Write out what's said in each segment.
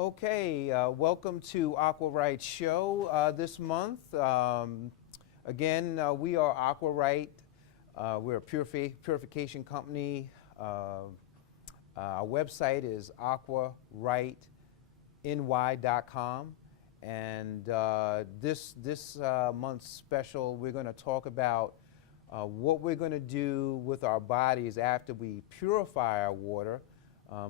Okay, welcome to Aqua Right show this month. Again, we are Aqua Right. We're a purification company. Our website is aquarightny.com. And this month's special, we're going to talk about what we're going to do with our bodies after we purify our water.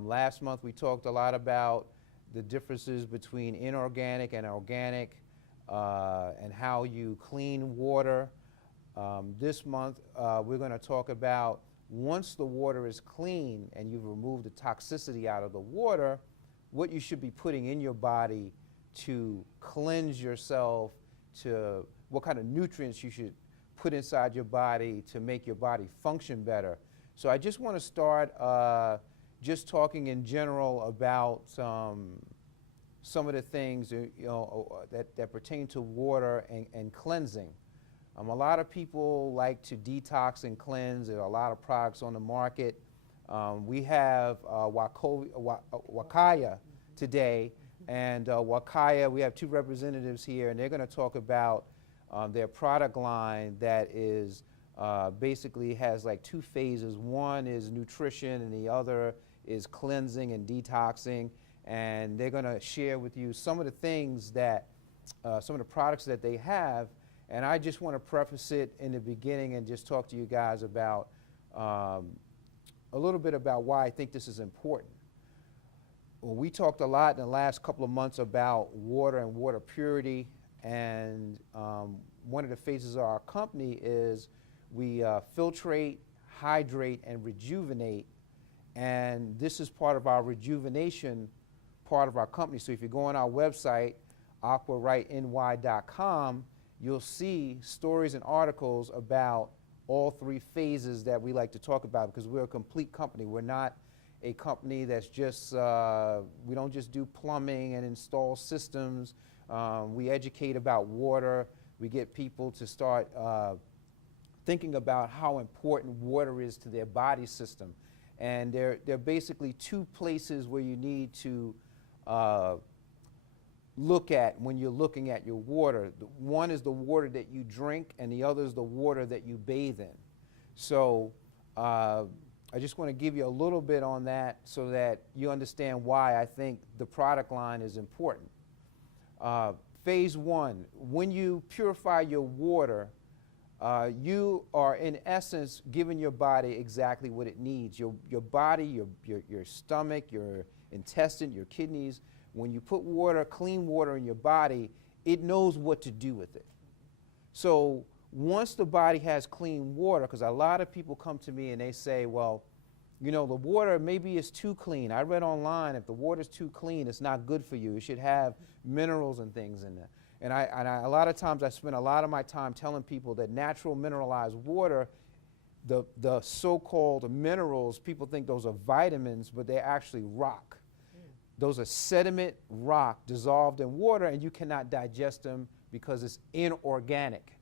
Last month we talked a lot about the differences between inorganic and organic and how you clean water. This month we're going to talk about once the water is clean and you've removed the toxicity out of the water, what you should be putting in your body to cleanse yourself, to what kind of nutrients you should put inside your body to make your body function better. So I just want to start just talking in general about some of the things that pertain to water and cleansing. A lot of people like to detox and cleanse. There are a lot of products on the market. We have Wakaya today, and Wakaya, we have two representatives here, and they're going to talk about their product line that is basically has like two phases. One is nutrition and the other is cleansing and detoxing, and they're going to share with you some of the things that, some of the products that they have. And I just want to preface it in the beginning and just talk to you guys about a little bit about why I think this is important. Well, we talked a lot in the last couple of months about water and water purity, and one of the phases of our company is we filtrate, hydrate, and rejuvenate. And this is part of our rejuvenation part of our company. So if you go on our website, aquarightny.com, you'll see stories and articles about all three phases that we like to talk about, because we're a complete company. We're not a company that's just, we don't just do plumbing and install systems. We educate about water. We get people to start thinking about how important water is to their body system. And there are basically two places where you need to look at when you're looking at your water. One is the water that you drink, and the other is the water that you bathe in. So I just want to give you a little bit on that so that you understand why I think the product line is important. Phase one, when you purify your water, you are in essence giving your body exactly what it needs. Your body, your stomach, your intestine, your kidneys, when you put water, clean water in your body, it knows what to do with it. So once the body has clean water, because a lot of people come to me and they say, well, you know, the water maybe is too clean. I read online if the water's too clean, it's not good for you. It should have minerals and things in there. And a lot of times I spend a lot of my time telling people that natural mineralized water, the so-called minerals, people think those are vitamins, but they're actually rock. Those are sediment rock dissolved in water, and you cannot digest them because it's inorganic.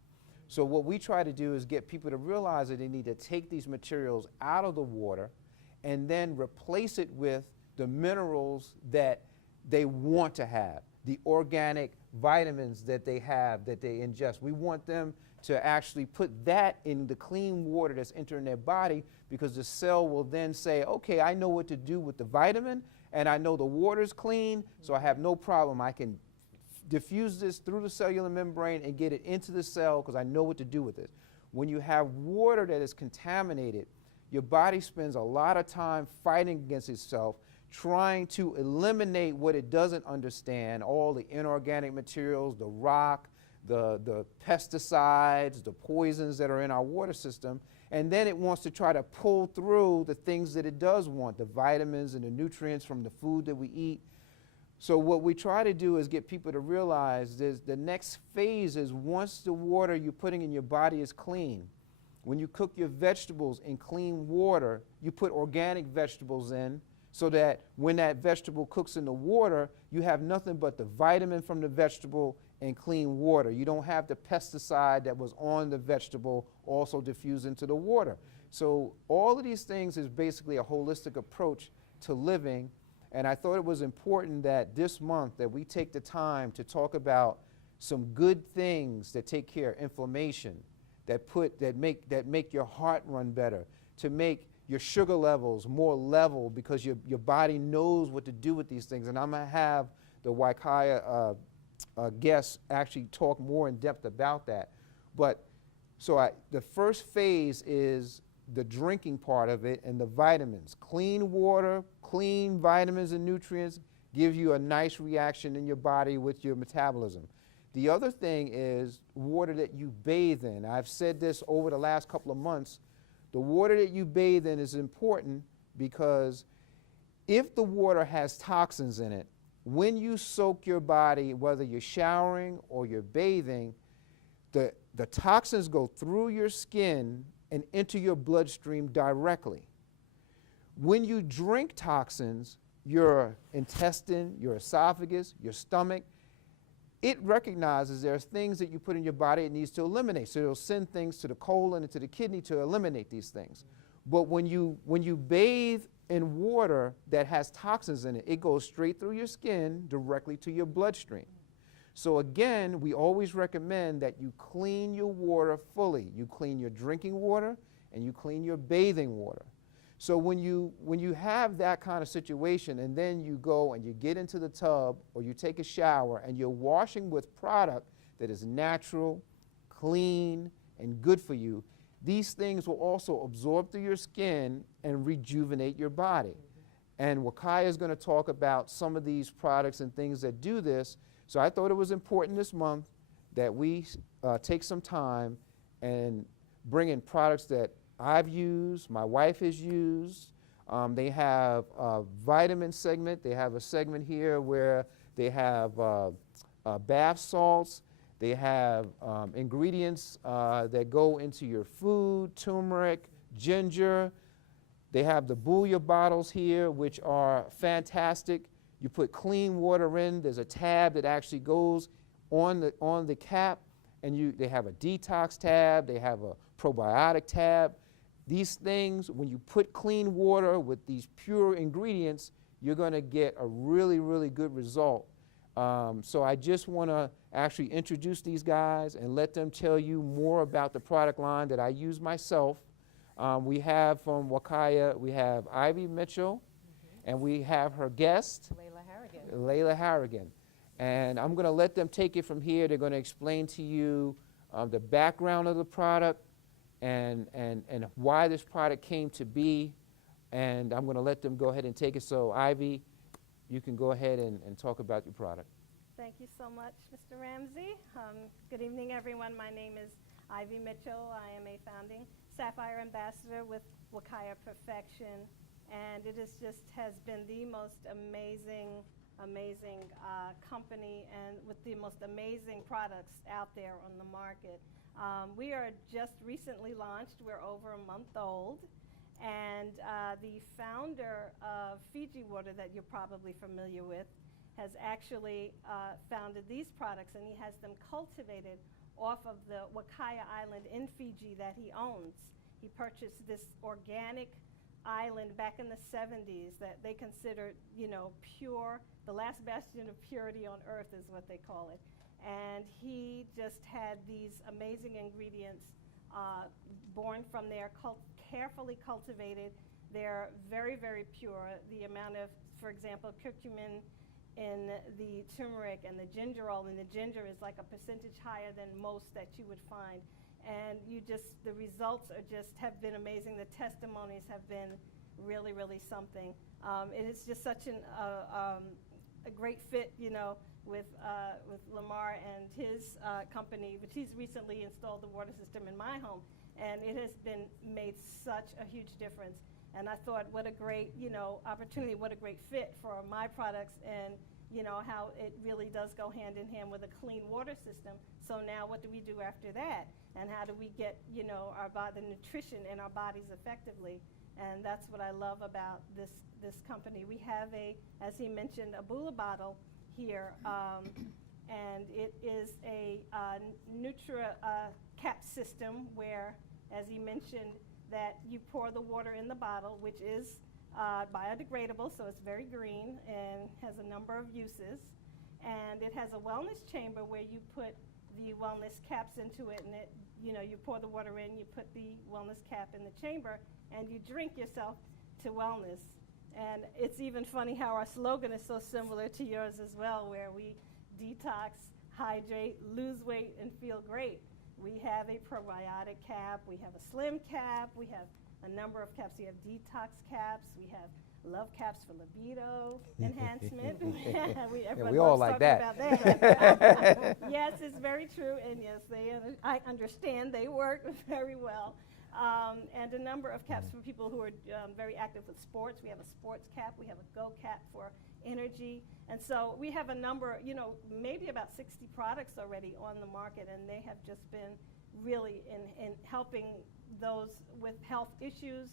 So what we try to do is get people to realize that they need to take these materials out of the water and then replace it with the minerals that they want to have, the organic vitamins that they have, that they ingest. We want them to actually put that in the clean water that's entering their body, because the cell will then say, okay, I know what to do with the vitamin, and I know the water's clean, so I have no problem. I can diffuse this through the cellular membrane and get it into the cell because I know what to do with it. When you have water that is contaminated, your body spends a lot of time fighting against itself, trying to eliminate what it doesn't understand, all the inorganic materials, the rock, the pesticides, the poisons that are in our water system, and then it wants to try to pull through the things that it does want, the vitamins and the nutrients from the food that we eat. So what we try to do is get people to realize the next phase is once the water you're putting in your body is clean. When you cook your vegetables in clean water, you put organic vegetables in so that when that vegetable cooks in the water, you have nothing but the vitamin from the vegetable and clean water. You don't have the pesticide that was on the vegetable also diffused into the water. So all of these things is basically a holistic approach to living. And I thought it was important that this month that we take the time to talk about some good things that take care of inflammation, that make your heart run better, to make your sugar levels more level, because your body knows what to do with these things. And I'm going to have the Wakaya guests actually talk more in depth about that. But so the first phase is the drinking part of it and the vitamins. Clean water, clean vitamins and nutrients give you a nice reaction in your body with your metabolism. The other thing is water that you bathe in. I've said this over the last couple of months. The water that you bathe in is important because if the water has toxins in it, when you soak your body, whether you're showering or you're bathing, the toxins go through your skin and into your bloodstream directly. When you drink toxins, your intestine, your esophagus, your stomach, it recognizes there's things that you put in your body it needs to eliminate. So it'll send things to the colon and to the kidney to eliminate these things. But when you bathe in water that has toxins in it, it goes straight through your skin directly to your bloodstream. So again, we always recommend that you clean your water fully. You clean your drinking water and you clean your bathing water. So when you have that kind of situation and then you go and you get into the tub or you take a shower and you're washing with product that is natural, clean, and good for you, these things will also absorb through your skin and rejuvenate your body. And Wakaya is going to talk about some of these products and things that do this. So I thought it was important this month that we take some time and bring in products that I've used, my wife has used. They have a vitamin segment. They have a segment here where they have bath salts. They have ingredients that go into your food, turmeric, ginger. They have the Booyah bottles here, which are fantastic. You put clean water in. There's a tab that actually goes on the cap, and they have a detox tab. They have a probiotic tab. These things, when you put clean water with these pure ingredients, you're going to get a really, really good result. So I just want to actually introduce these guys and let them tell you more about the product line that I use myself. We have from Wakaya, we have Ivy Mitchell, and we have her guest, Lailah Harrigan. And I'm going to let them take it from here. They're going to explain to you the background of the product and why this product came to be. And I'm going to let them go ahead and take it. So Ivy, you can go ahead and talk about your product. Thank you so much, Mr. Ramsey. Good evening, everyone. My name is Ivy Mitchell. I am a founding Sapphire Ambassador with Wakaya Perfection. And it has been the most amazing company and with the most amazing products out there on the market. We are just recently launched. We're over a month old. And the founder of Fiji Water that you're probably familiar with has actually founded these products, and he has them cultivated off of the Wakaya Island in Fiji that he owns. He purchased this organic island back in the 70s that they considered, pure, the last bastion of purity on earth is what they call it. And he just had these amazing ingredients born from there, carefully cultivated. They're very, very pure. The amount of, for example, curcumin in the turmeric and the gingerol in the ginger is like a percentage higher than most that you would find. And the results have been amazing. The testimonies have been really, really something. It is just such a great fit, with Lamar and his company. But he's recently installed the water system in my home, and it has made such a huge difference. And I thought, what a great, opportunity, what a great fit for my products, and how it really does go hand in hand with a clean water system. So now what do we do after that? And how do we get, the nutrition in our bodies effectively? And that's what I love about this company. We have as he mentioned, a Booyah bottle here, and it is a Nutra cap system where, as he mentioned, that you pour the water in the bottle, which is biodegradable, so it's very green and has a number of uses. And it has a wellness chamber where you put the wellness caps into it, and it, you know, you pour the water in, you put the wellness cap in the chamber, and you drink yourself to wellness. And it's even funny how our slogan is so similar to yours as well, where we detox, hydrate, lose weight, and feel great. We have a probiotic cap, we have a slim cap, we have a number of caps. We have detox caps, we have love caps for libido enhancement. We all like that. About that. Yes, it's very true, and yes, I understand they work very well. And a number of caps for people who are very active with sports. We have a sports cap, we have a go cap for energy. And so we have a number, you know, maybe about 60 products already on the market, and they have just been really in helping those with health issues.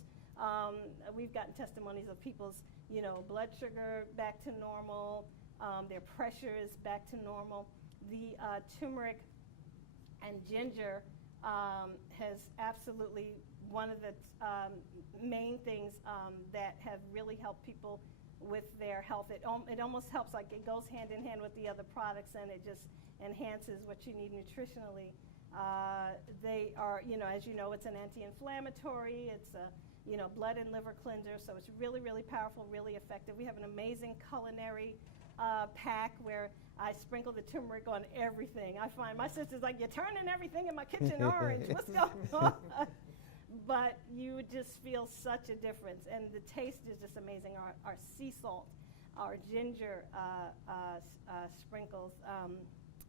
We've gotten testimonies of people's, you know, blood sugar back to normal, their pressure is back to normal. The turmeric and ginger has absolutely one of the main things that have really helped people with their health. It almost helps, like it goes hand in hand with the other products, and it just enhances what you need nutritionally. They are, you know, as you know, it's an anti-inflammatory, it's a, you know, blood and liver cleanser, so it's really, really powerful, really effective. We have an amazing culinary pack where I sprinkle the turmeric on everything. I find my sister's like, you're turning everything in my kitchen orange. What's going on? But you would just feel such a difference, and the taste is just amazing. Our sea salt, our ginger sprinkles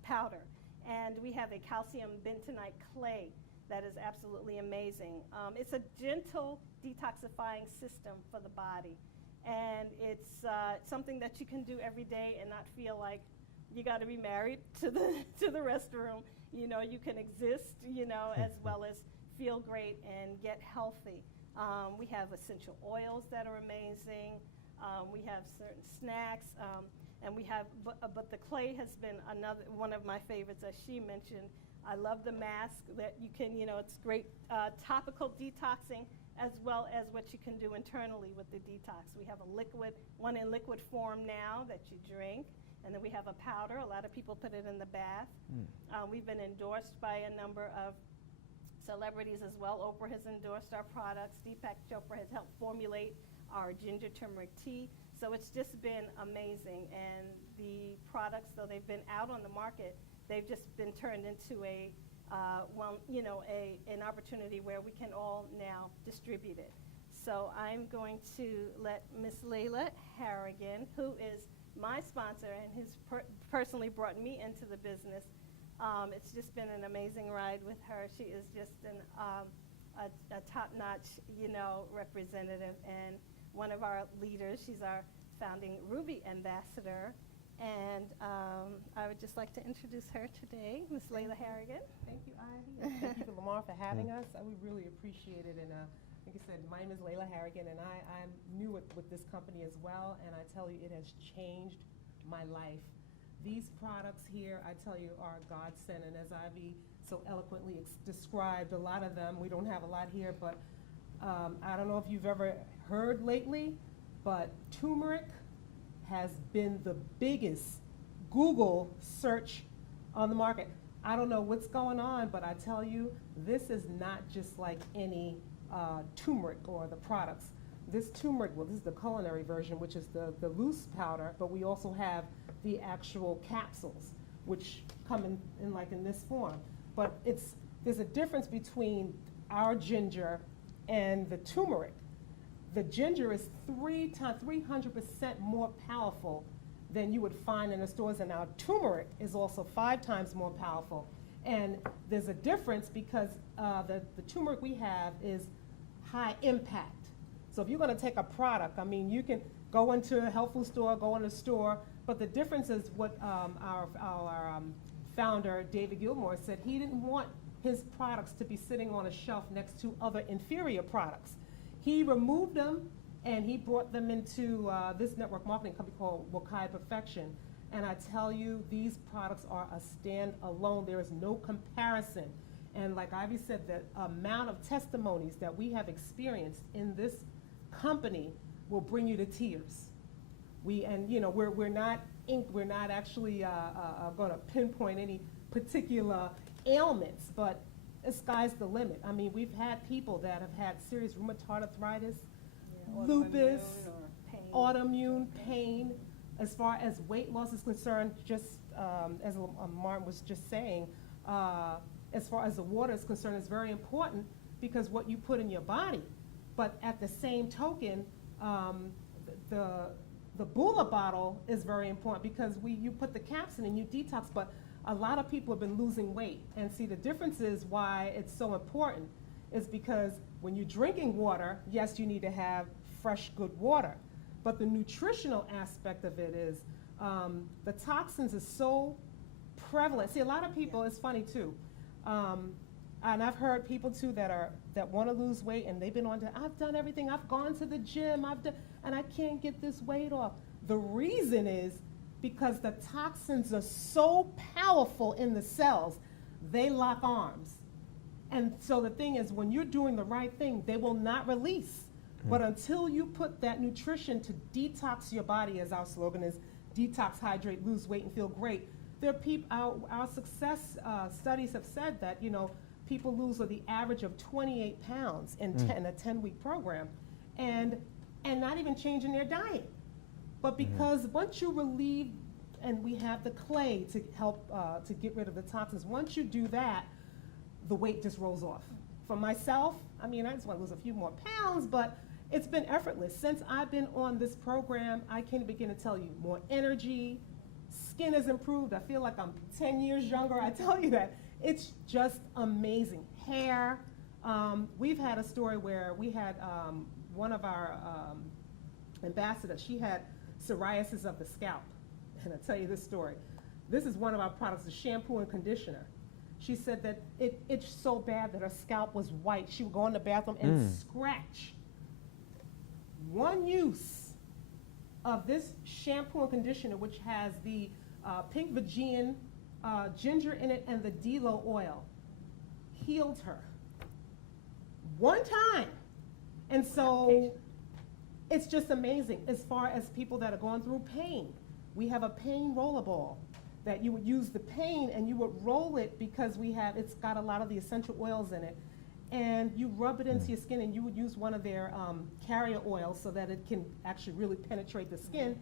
powder, and we have a calcium bentonite clay that is absolutely amazing. It's a gentle detoxifying system for the body, and it's something that you can do every day and not feel like you got to be married to the restroom. You know, you can exist, you know, as well as feel great and get healthy. We have essential oils that are amazing. We have certain snacks, and we have, but the clay has been another one of my favorites, as she mentioned. I love the mask that you can, you know, it's great topical detoxing as well as what you can do internally with the detox. We have a liquid, one in liquid form now that you drink, and then we have a powder. A lot of people put it in the bath. We've been endorsed by a number of celebrities as well. Oprah has endorsed our products. Deepak Chopra has helped formulate our ginger turmeric tea. So it's just been amazing. And the products, though they've been out on the market, they've just been turned into a, well, you know, an opportunity where we can all now distribute it. So I'm going to let Miss Lailah Harrigan, who is my sponsor and who's personally brought me into the business. It's just been an amazing ride with her. She is just a top-notch, you know, representative and one of our leaders. She's our founding Ruby ambassador. And I would just like to introduce her today, Ms. Lailah Harrigan. Thank you, Ivy. And thank you to Lamar for having us. We really appreciate it. And like I said, my name is Lailah Harrigan, and I'm new with this company as well. And I tell you, it has changed my life. These products here, I tell you, are a godsend. And as Ivy so eloquently described, a lot of them, we don't have a lot here, but I don't know if you've ever heard lately, but turmeric has been the biggest Google search on the market. I don't know what's going on, but I tell you, this is not just like any turmeric or the products. This turmeric, well, this is the culinary version, which is the loose powder, but we also have the actual capsules, which come in this form. But there's a difference between our ginger and the turmeric. The ginger is 300% more powerful than you would find in the stores, and our turmeric is also 5 times more powerful. And there's a difference because the turmeric we have is high impact. So if you're going to take a product, I mean, you can go into a health food store, go in a store, but the difference is what our founder, David Gilmore, said. He didn't want his products to be sitting on a shelf next to other inferior products. He removed them, and he brought them into this network marketing company called Wakaya Perfection. And I tell you, these products are a stand-alone. There is no comparison. And like Ivy said, the amount of testimonies that we have experienced in this company will bring you to tears. We're not actually going to pinpoint any particular ailments, but the sky's the limit. I mean, we've had people that have had serious rheumatoid arthritis, lupus, autoimmune pain. As far as weight loss is concerned, just as Martin was just saying, as far as the water is concerned, it's very important because what you put in your body. But at the same token, the Bula bottle is very important because you put the caps in and you detox, but a lot of people have been losing weight. And see, the difference is why it's so important is because when you're drinking water, yes, you need to have fresh, good water. But the nutritional aspect of it is the toxins is so prevalent. See, a lot of people, it's funny too, and I've heard people too that want to lose weight and they've been I've done everything, I've gone to the gym, and I can't get this weight off. The reason is because the toxins are so powerful in the cells, they lock arms. And so the thing is, when you're doing the right thing, they will not release. But until you put that nutrition to detox your body, as our slogan is, detox, hydrate, lose weight, and feel great, there are our success studies have said that, people lose the average of 28 pounds in a 10-week program, and not even changing their diet. But because once you relieve, and we have the clay to help to get rid of the toxins, once you do that, the weight just rolls off. For myself, I mean, I just want to lose a few more pounds, but it's been effortless. Since I've been on this program, I can't begin to tell you, more energy, skin has improved. I feel like I'm 10 years younger. I tell you that. It's just amazing. Hair. We've had a story where we had one of our ambassadors, she had psoriasis of the scalp. And I'll tell you this story. This is one of our products, the shampoo and conditioner. She said that it itched so bad that her scalp was white. She would go in the bathroom and scratch. One use of this shampoo and conditioner, which has the pink Virginian ginger in it and the Delo oil, healed her. One time. And so it's just amazing. As far as people that are going through pain, we have a pain rollerball that you would use the pain and you would roll it because it's got a lot of the essential oils in it. And you rub it into your skin, and you would use one of their carrier oils so that it can actually really penetrate the skin.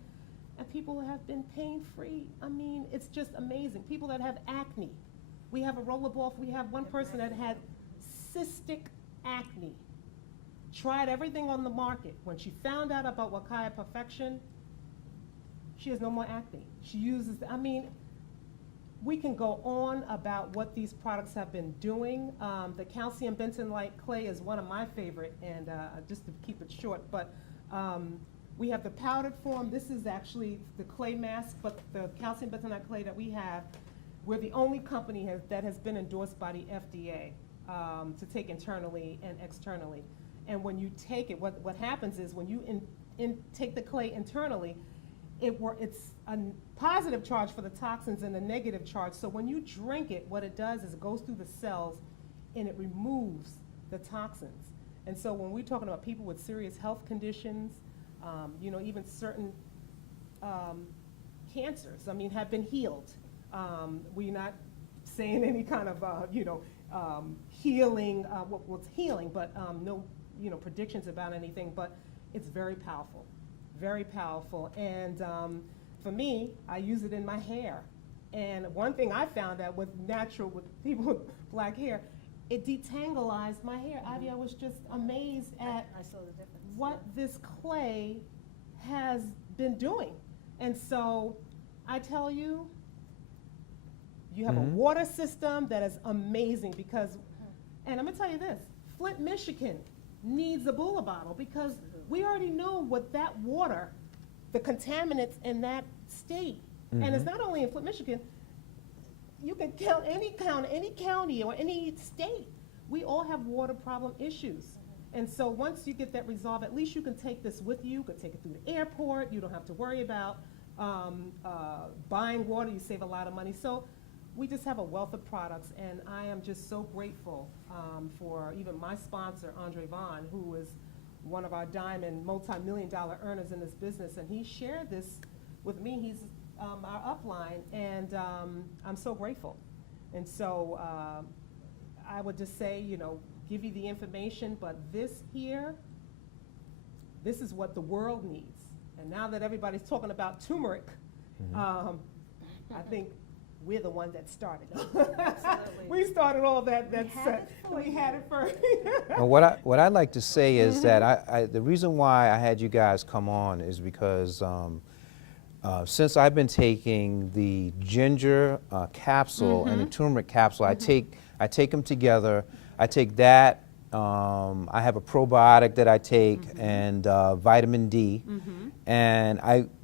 And people have been pain-free. I mean, it's just amazing. People that have acne. We have a rollerball. We have one person that had cystic acne. Tried everything on the market. When she found out about Wakaya Perfection, she has no more acne. She uses, we can go on about what these products have been doing. The calcium bentonite clay is one of my favorite, and just to keep it short, but we have the powdered form. This is actually the clay mask, but the calcium bentonite clay that we have, we're the only company that has been endorsed by the FDA to take internally and externally. And when you take it, what happens is when you take the clay internally, it's a positive charge for the toxins and a negative charge. So when you drink it, what it does is it goes through the cells and it removes the toxins. And so when we're talking about people with serious health conditions, even certain cancers, have been healed. We're not saying any kind of, healing, what's healing, but no, predictions about anything, but it's very powerful. Very powerful. And for me, I use it in my hair. And one thing I found out with people with black hair, it detangleized my hair. Ivy, I was just amazed at I saw the difference. What this clay has been doing. And so I tell you, you have a water system that is amazing because, and I'm gonna tell you this, Flint, Michigan needs a Bula bottle because we already know what that water, the contaminants in that state, and it's not only in Flint, Michigan, you can count any county or any state. We all have water problem issues. And so once you get that resolved, at least you can take this with you. You can take it through the airport. You don't have to worry about buying water. You save a lot of money. So we just have a wealth of products, and I am just so grateful for even my sponsor, Andre Vaughn, who is one of our diamond multi-million-dollar earners in this business, and he shared this with me. He's our upline, and I'm so grateful. And so I would just say, you know, give you the information, but this here, this is what the world needs. And now that everybody's talking about turmeric, I think we're the one that started it. We started all that. We had it first. Well, what I'd like to say is that the reason why I had you guys come on is because since I've been taking the ginger capsule and the turmeric capsule, I take them together. I take that. I have a probiotic that I take and vitamin D, and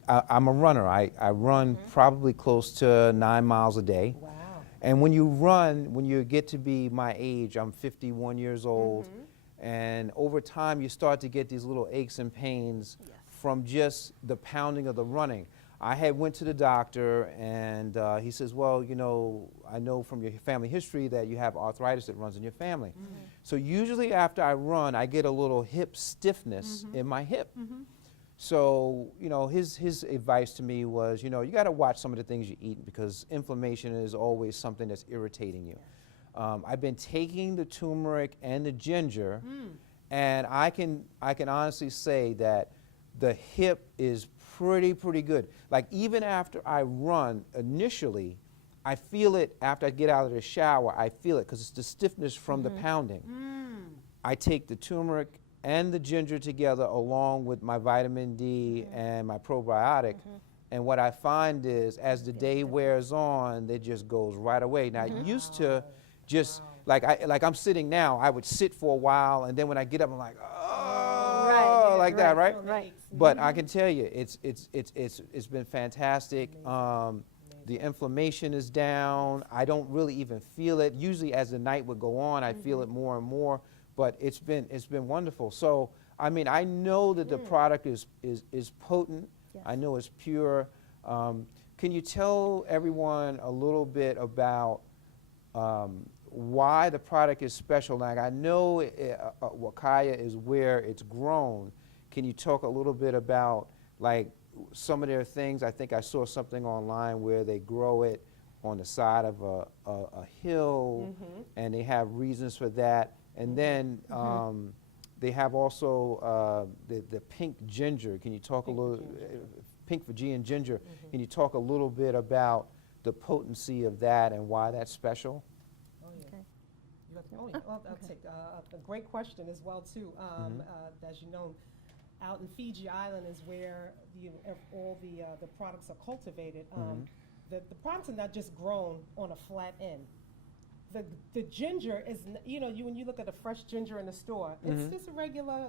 I'm a runner. I run probably close to 9 miles a day. Wow. And when you run, when you get to be my age, I'm 51 years old, and over time you start to get these little aches and pains from just the pounding of the running. I had went to the doctor, and he says, well, you know, I know from your family history that you have arthritis that runs in your family. So usually after I run, I get a little hip stiffness in my hip. So, you know, his advice to me was, you know, you got to watch some of the things you eat because inflammation is always something that's irritating you. I've been taking the turmeric and the ginger, and I can honestly say that the hip is pretty good. Like even after I run, initially, I feel it after I get out of the shower, I feel it because it's the stiffness from the pounding. I take the turmeric and the ginger together along with my vitamin D and my probiotic, and what I find is as the day wears on, it just goes right away. Now, I used to just, like I'm sitting now, I would sit for a while, and then when I get up, I'm like, oh, like that, right? Right. But I can tell you, it's been fantastic. The inflammation is down. I don't really even feel it. Usually, as the night would go on, I feel it more and more. But it's been wonderful. So I mean, I know that the product is potent. Yes. I know it's pure. Can you tell everyone a little bit about why the product is special? Like I know Wakaya is where it's grown. Can you talk a little bit about like some of their things? I think I saw something online where they grow it on the side of a hill, and they have reasons for that. And then they have also the pink ginger. Can you talk a little, pink for G and ginger, can you talk a little bit about the potency of that and why that's special? Well, I'll take a great question as well too. As you know, out in Fiji Island is where all the products are cultivated. The products are not just grown on a flat end. The ginger is, when you look at a fresh ginger in the store, it's just a regular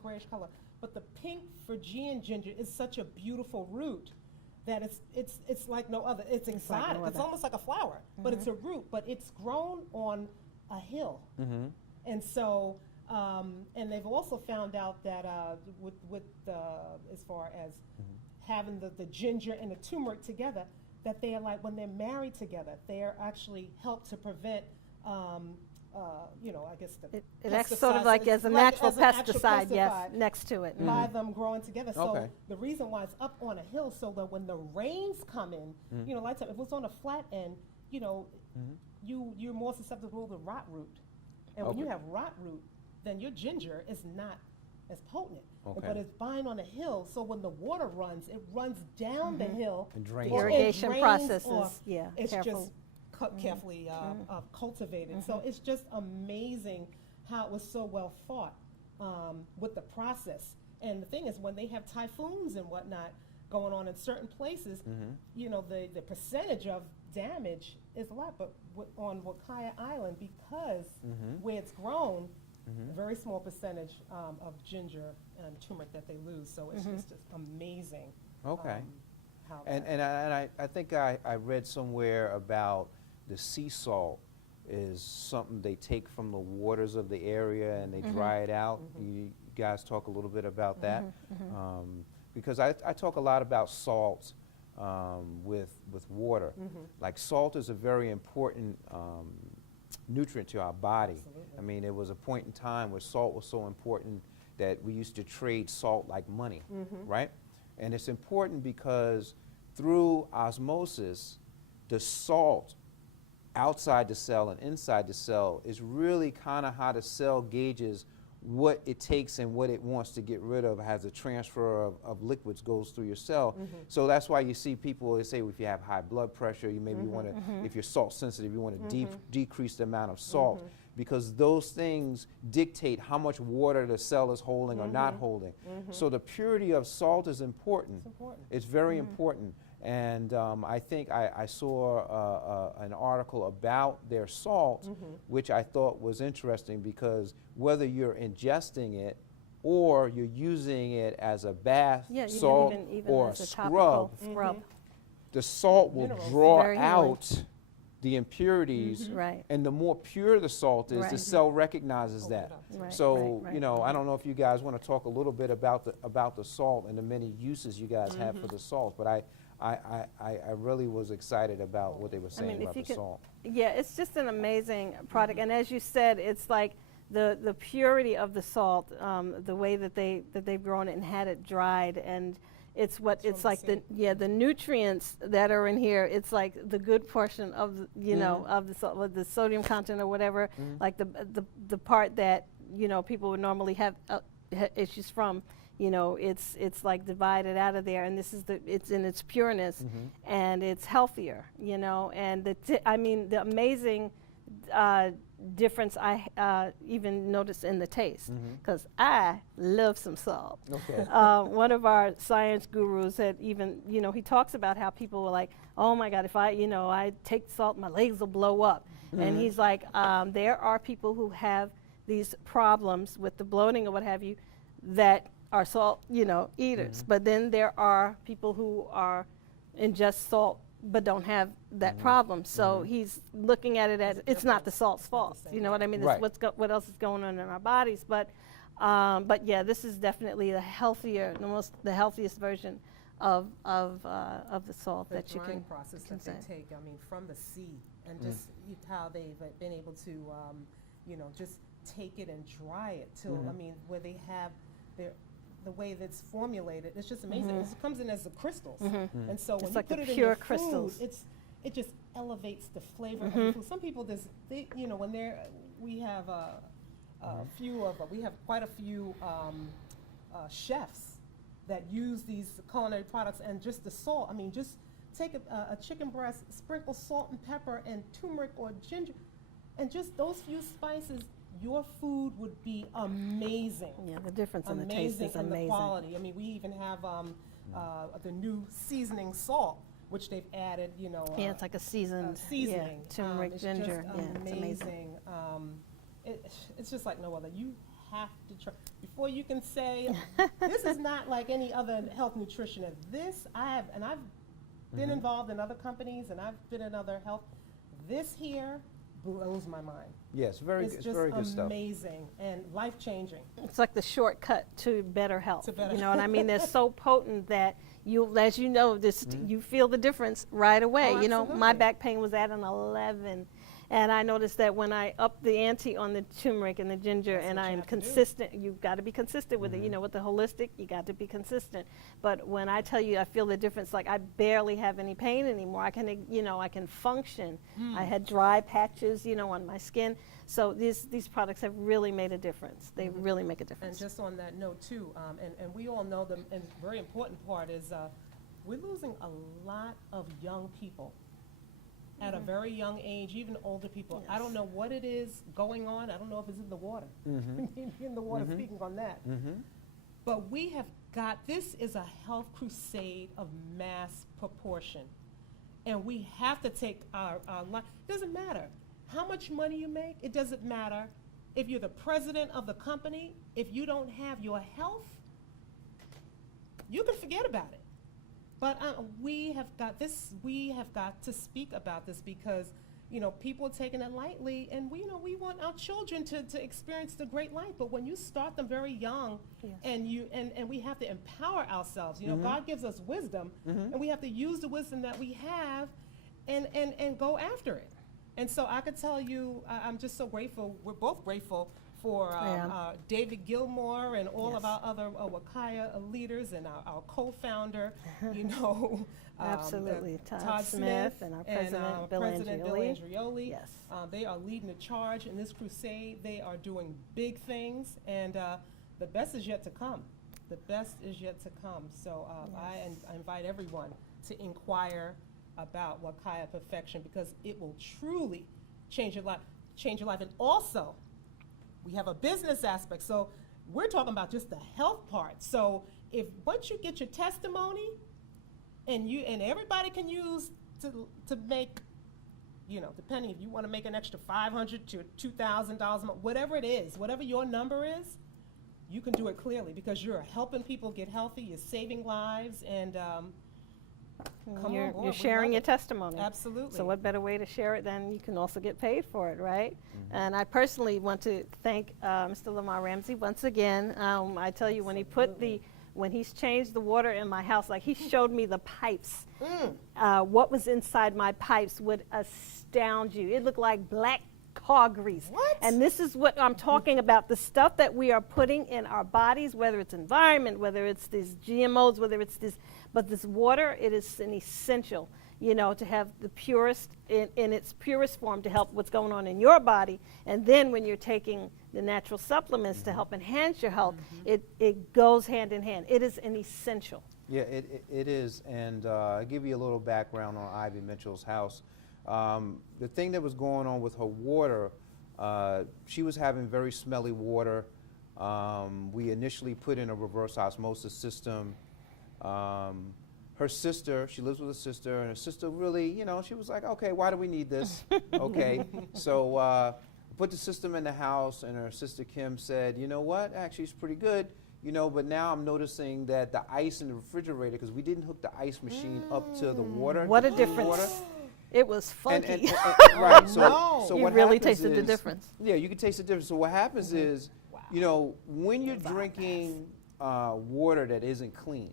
grayish color. But the pink Fijian ginger is such a beautiful root that it's like no other. It's exotic. Like no it's other. almost like a flower, but it's a root. But it's grown on a hill, and so and they've also found out that with as far as having the ginger and the turmeric together, that they are like when they're married together, they are actually help to prevent, I guess It acts sort of like as a natural pesticide, yes, next to it. by them growing together. So Okay. the reason why it's up on a hill, so that when the rains come in, like if it was on a flat end, you're more susceptible to rot root. And when you have rot root, then your ginger is not as potent. Okay. But it's buying on a hill, so when the water runs, it runs down the hill. And drains or off. it Irrigation drains processes, off. yeah, It's careful. just carefully cultivated. So it's just amazing how it was so well thought with the process. And the thing is, when they have typhoons and whatnot going on in certain places, the percentage of damage is a lot. But on Wakaya Island, because where it's grown, a very small percentage of ginger and turmeric that they lose. So it's just amazing. Okay. How And I think I read somewhere about the sea salt is something they take from the waters of the area and they dry it out. You guys talk a little bit about that? Because I talk a lot about salt with water. Like salt is a very important nutrient to our body. Absolutely. I mean, there was a point in time where salt was so important that we used to trade salt like money, right? And it's important because through osmosis, the salt outside the cell and inside the cell is really kind of how the cell gauges what it takes and what it wants to get rid of as a transfer of liquids goes through your cell. So that's why you see people, they say if you have high blood pressure, you maybe want to, if you're salt sensitive, you want to decrease the amount of salt, because those things dictate how much water the cell is holding or not holding. So the purity of salt is important. It's important. It's very important. And I think I saw an article about their salt, which I thought was interesting, because whether you're ingesting it or you're using it as a bath salt even or a as a scrub, scrub. the salt will Minerals. draw Very healing. out the impurities. Right. And the more pure the salt is, Right. the cell recognizes Open that. it up. Right, So, right, you know, I don't know if you guys want to talk a little bit about the salt and the many uses you guys have for the salt, but I really was excited about what they were saying if about you the could- salt. Yeah, it's just an amazing product, and as you said, it's like the purity of the salt, the way that they've grown it and had it dried, and it's what it's like the nutrients that are in here. It's like the good portion of of the salt, with the sodium content or whatever, like the part that people would normally have issues from. It's like divided out of there, and this is it's in its pureness, and it's healthier, and the amazing difference I even noticed in the taste, because I love some salt. Okay. One of our science gurus had even, he talks about how people were like, oh my God, if I take salt, my legs will blow up. And he's like, there are people who have these problems with the bloating or what have you that are salt, eaters. But then there are people who are ingest salt but don't have that problem. So he's looking at it as it's not the salt's fault. You know what I mean? Right. It's what else is going on in our bodies. But yeah, this is definitely the healthiest version of the salt that you drying can process that consume. they take, from the seed, and just how they've been able to, just take it and dry it till, where they have the way that's formulated, it's just amazing. It comes in as the crystals, and so when It's you like put the it in pure your crystals. food, it just elevates the flavor of the food. Some people when we have we have quite a few chefs that use these culinary products, and just the salt. Just take a chicken breast, sprinkle salt and pepper and turmeric or ginger, and just those few spices, your food would be amazing. Yeah, the difference in the taste is And the amazing. quality. We even have the new seasoning salt, which they've added, Yeah, it's like a seasoned seasoning. turmeric, It's ginger. just Yeah, it's amazing. It's just like no other. You have to try before you can say this is not like any other health nutritionist. I've been involved in other companies, and I've been in other health. This here blows my mind. Yes, very It's good, just very good stuff. amazing and life-changing. It's like the shortcut to better health. To better You know what I mean? They're so potent that as you know, you feel the difference right away. Oh, My absolutely. back pain was at an 11. And I noticed that when I up the ante on the turmeric and the ginger, That's and what you I'm have to do. consistent, you've got to be consistent with it. With the holistic, you got to be consistent. But when I tell you I feel the difference, like I barely have any pain anymore. I can, I can function. I had dry patches, on my skin. So these products have really made a difference. They really make a And difference. just on that note too, and we all know them, and very important part is we're losing a lot of young people at a very young age, even older people. I don't know what it is going on. I don't know if it's in the water. In the water, speaking on that. But this is a health crusade of mass proportion. And we have to take our life. It doesn't matter how much money you make. It doesn't matter if you're the president of the company. If you don't have your health, you can forget about it. But we have got to speak about this, because people are taking it lightly, and we want our children to experience the great life. But when you start them very young, Yes. and we have to empower ourselves. God gives us wisdom, and we have to use the wisdom that we have, and go after it. And so I could tell you, I'm just so grateful. We're both grateful for David Gilmore and all of our other Wakaya leaders and our co-founder, you know. Absolutely. Todd Smith and our president, Bill Andrioli. Yes. They are leading the charge in this crusade. They are doing big things, and the best is yet to come. The best is yet to come. So I invite everyone to inquire about Wakaya Perfection, because it will truly change your life. And also, we have a business aspect. So we're talking about just the health part. So if once you get your testimony, and everybody can use to make, you know, depending if you want to make an extra $500 to $2,000, whatever it is, whatever your number is, you can do it clearly, because you're helping people get healthy, you're saving lives, and you're sharing your testimony. Absolutely. So what better way to share it than you can also get paid for it, right? And I personally want to thank Mr. Lamar Ramsey once again. I tell you, when he's changed the water in my house, like he showed me the pipes. What was inside my pipes would astound you. It looked like black car grease. What? And this is what I'm talking about, the stuff that we are putting in our bodies, whether it's environment, whether it's these GMOs, whether it's this, but this water, it is an essential, you know, to have the purest, in its purest form, to help what's going on in your body. And then when you're taking the natural supplements to help enhance your health, it goes hand in hand. It is an essential. Yeah, it is, and I'll give you a little background on Ivy Mitchell's house. The thing that was going on with her water, she was having very smelly water. We initially put in a reverse osmosis system. Her sister, she lives with a sister, and her sister really, you know, she was like, okay, why do we need this? Okay, so put the system in the house, and her sister Kim said, you know what, actually it's pretty good, you know, but now I'm noticing that the ice in the refrigerator, because we didn't hook the ice machine up to the water. What a the clean difference. water. It was funky. Right, so You what really happens tasted the is- difference. Yeah, you can taste the difference. So what happens is, you know, when you're drinking water that isn't clean,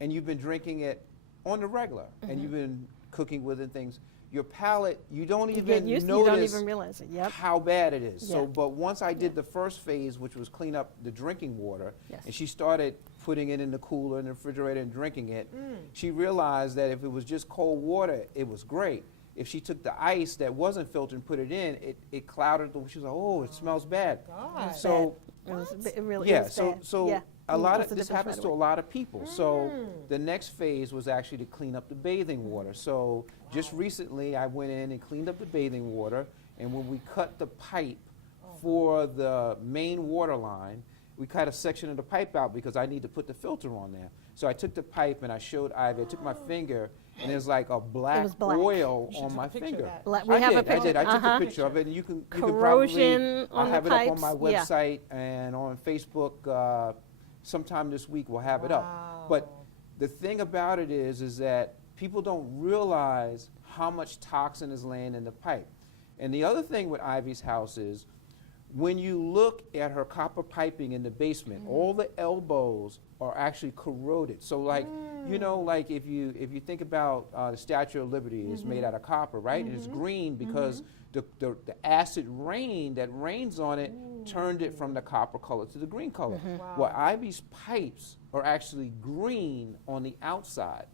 and you've been drinking it on the regular, and you've been cooking with it and things, your palate, you don't You even get used, you notice don't even realize it. Yep. how bad it is. Yeah. So, but once I did the first phase, which was clean up the drinking water, Yes. and she started putting it in the cooler and the refrigerator and drinking it, she realized that if it was just cold water, it was great. If she took the ice that wasn't filtered and put it in, it clouded the, she was like, oh, it smells bad. God. So, It really yeah, is so, bad. so Yeah. a lot That's of, the this difference happens right to a away. lot of people. So the next phase was actually to clean up the bathing water. So just recently I went in and cleaned up the bathing water, and when we cut the pipe for the main water line, we cut a section of the pipe out because I need to put the filter on there. So I took the pipe and I showed Ivy, I took my finger, and there's like a black, was black. oil You should on take my a picture of finger. that. We have a I did. I took Uh-huh. a picture of it, and you can Corrosion probably, I'll on the have it up on my pipes, yeah. website and on Facebook. Sometime this week we'll have it up. But the thing about it is that people don't realize how much toxin is laying in the pipe. And the other thing with Ivy's house is, when you look at her copper piping in the basement, all the elbows are actually corroded. So like, you know, like if you think about the Statue of Liberty is made out of copper, right? And it's green because the acid rain that rains on it turned it from the copper color to the green color. Wow. Well, Ivy's pipes are actually green on the outside,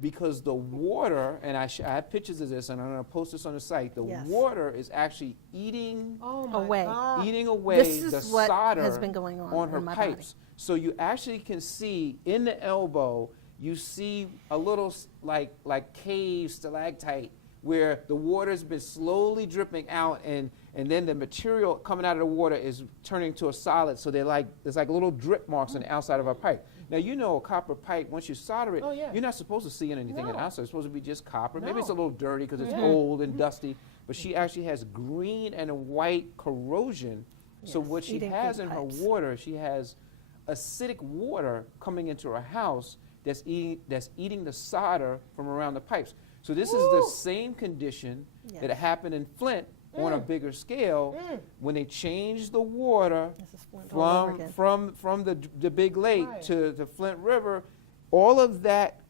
because the water, and I have pictures of this, and I'm going to post this on the site, the Yes. water is actually eating Oh my Away. God. eating away This is the what solder has been going on her in my pipes. So you actually can see in the elbow, you see a little like cave stalactite where the water's been slowly dripping out, and then the material coming out of the water is turning to a solid. So there's like little drip marks on the outside of our pipe. Now, you know, a copper pipe, once you solder it, Oh, yeah. you're not supposed to see anything on the No. outside. It's supposed to be just copper. Maybe it's a No. little dirty because it's old and dusty, but she actually has green and white corrosion. So Yes, what she eating has through in the her pipes. water, she has acidic water coming into her house that's eating the solder from around the pipes. So this is the same condition that Yes. happened in Flint on a bigger scale when they changed the water This is Flint all over again. from the big lake Right. to the Flint River. All of that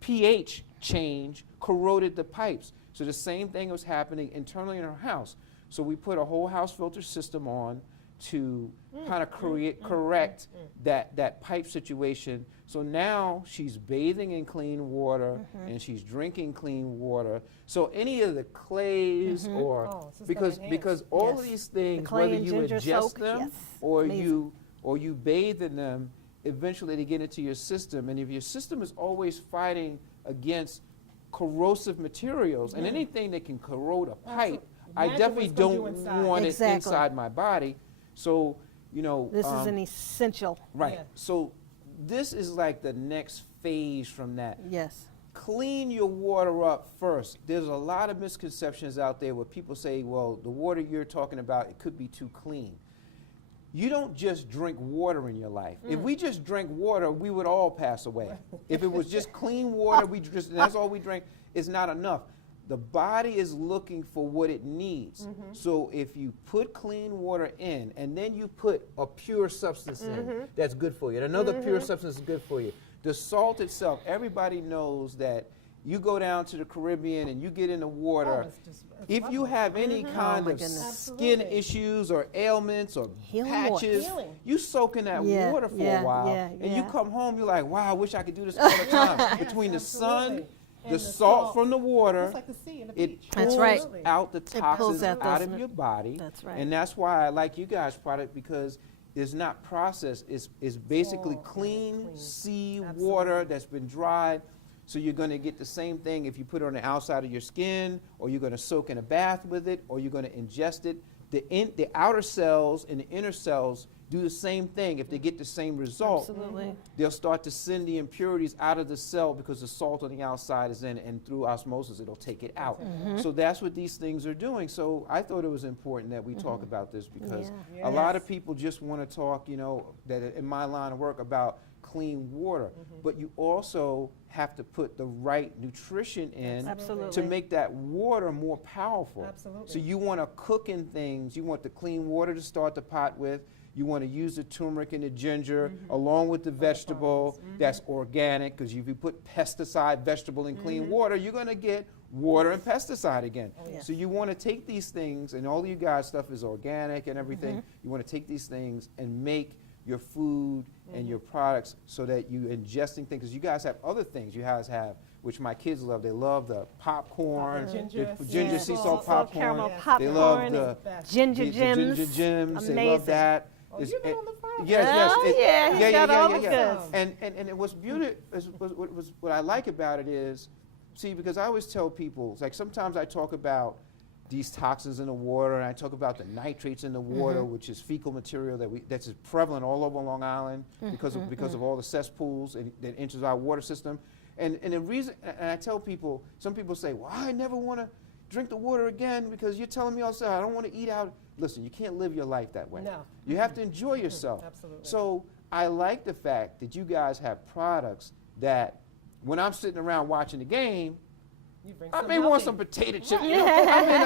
pH change corroded the pipes. So the same thing was happening internally in her house. So we put a whole house filter system on to kind of correct that pipe situation. So now she's bathing in clean water and she's drinking clean water. So any of the clays or because all of these things, clay whether and you ginger ingest soak, them yes, or amazing. you bathe in them, eventually they get into your system. And if your system is always fighting against corrosive materials and anything that can corrode a pipe, I Imagine definitely what's gonna don't do inside. want Exactly. it inside my body. So, you know, This is an essential. right. Yeah. So this is like the next phase from that. Yes. Clean your water up first. There's a lot of misconceptions out there where people say, well, the water you're talking about, it could be too clean. You don't just drink water in your life. If we just drank water, we would all pass away. If it was just clean water, that's all we drank, it's not enough. The body is looking for what it needs. So if you put clean water in and then you put a pure substance in that's good for you, and another pure substance is good for you. The salt itself, everybody knows that you go down to the Caribbean and you get in the water. Oh, it's If you lovely. have any kind my of goodness. skin Absolutely. issues or ailments or Healing water. patches, Healing. you soak in that Yeah, water for yeah, a while, yeah, and you yeah. come home, you're like, wow, I wish I could do this all the time. Yes, Between the sun, absolutely. the And salt from the water, It's like the sea and the it beach. That's pulls right. Absolutely. out the pulls toxins out out those of your body. That's right. And that's why I like you guys' product, because it's not processed. It's basically all clean, clean. sea Absolutely. water that's been dried. So you're going to get the same thing if you put it on the outside of your skin, or you're going to soak in a bath with it, or you're going to ingest it. The outer cells and the inner cells do the same thing. If they get the same result, Absolutely. they'll start to send the impurities out of the cell because the salt on the outside is in it, and through osmosis it'll take it out. So that's what these things are doing. So I thought it was important that we talk about this, because Yeah. a lot of Yes. people just want to talk, you know, that in my line of work about clean water, but you also have to put the right nutrition in Absolutely. to make that water more powerful. Absolutely. So you want to cook in things, you want the clean water to start the pot with, you want to use the turmeric and the ginger along with the vegetable that's organic, because if you put pesticide vegetable in clean water, you're going to get water and pesticide again. Yes. So you want to take these things, and all of you guys' stuff is organic and everything, you want to take these things and make your food and your products so that you ingesting things, because you guys have other things you guys have, which my kids love. They love the popcorn, Ginger, the ginger yeah. sea Salt, salt salt, popcorn. caramel They love popcorn, the Ginger the gems. ginger gems. They love Amazing. that. Oh, It's- you've been it- on the front. Yes, Oh, yes. yeah, he's got all the goods. And it was beautiful. What I like about it is, see, because I always tell people, it's like sometimes I talk about these toxins in the water, and I talk about the nitrates in the water, which is fecal material that's prevalent all over Long Island because of all the cesspools that enters our water system. And the reason, and I tell people, some people say, well, I never want to drink the water again because you're telling me also I don't want to eat out. Listen, you can't live your life that way. No. You have to enjoy yourself. Absolutely. So I like the fact that you guys have products that when I'm sitting around watching the game, You bring I some may want healthy. some potato chips. You know,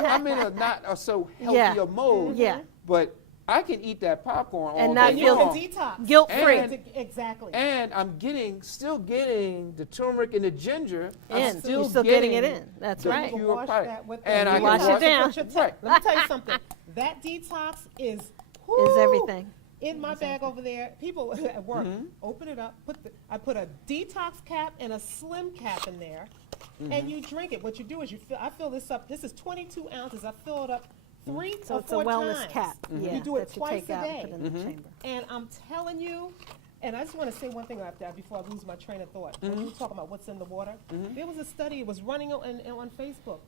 I'm in a not a so healthier mode. Yeah. But I can eat that popcorn And all not day You can long. detox. Guilt-free. And- Exactly. And I'm still getting the turmeric and the ginger. I'm In. You're still getting it in. That's the right. You can pure wash product. that with And the I can wash it down. Put your Right. Let me tell you something. That detox is Is whoo, everything. in my bag over there. People at work open it up. I put a detox cap and a slim cap in there, and you drink it. What you do is I fill this up. This is 22 ounces. I fill it up three So or it's a four wellness times. cap. Yeah, You do it that twice take a out day. and put in the chamber. And I'm telling you, and I just want to say one thing after before I lose my train of thought. When you were talking about what's in the water, there was a study, it was running on Facebook,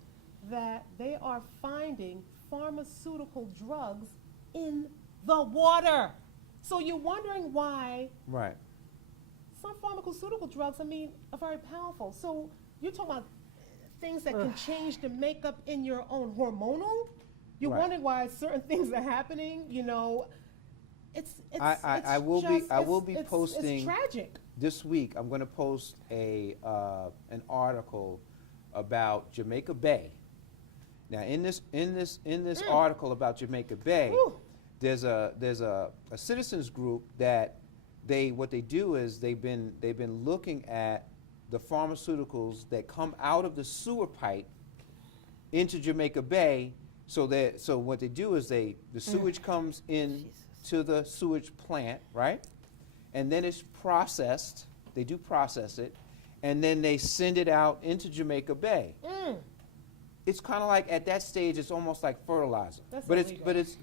that they are finding pharmaceutical drugs in the water. So you're wondering why Right. some pharmaceutical drugs, are very powerful. So you're talking about things that can change the makeup in your own hormonal. You're Right. wondering why certain things are happening. You know, I will be it's posting tragic. this week. I'm going to post an article about Jamaica Bay. Now, in this article about Jamaica Bay, Whew. there's a citizens group that what they do is they've been looking at the pharmaceuticals that come out of the sewer pipe into Jamaica Bay. So what they do is the sewage comes in to the sewage plant, right? And then it's processed. They do process it, and then they send it out into Jamaica Bay. It's kind of like at that stage, it's almost like fertilizer. That's but illegal. it's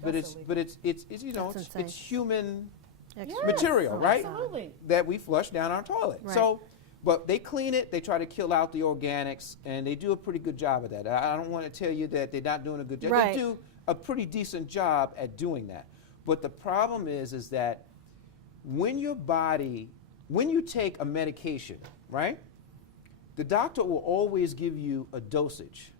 you know That's insane. it's human Yes, material, right? Absolutely. That we flush down our toilet. Right. So, but they clean it. They try to kill out the organics, and they do a pretty good job of that. I don't want to tell you that they're not doing a good job. Right. They do a pretty decent job at doing that. But the problem is that when you take a medication, right? The doctor will always give you a dosage.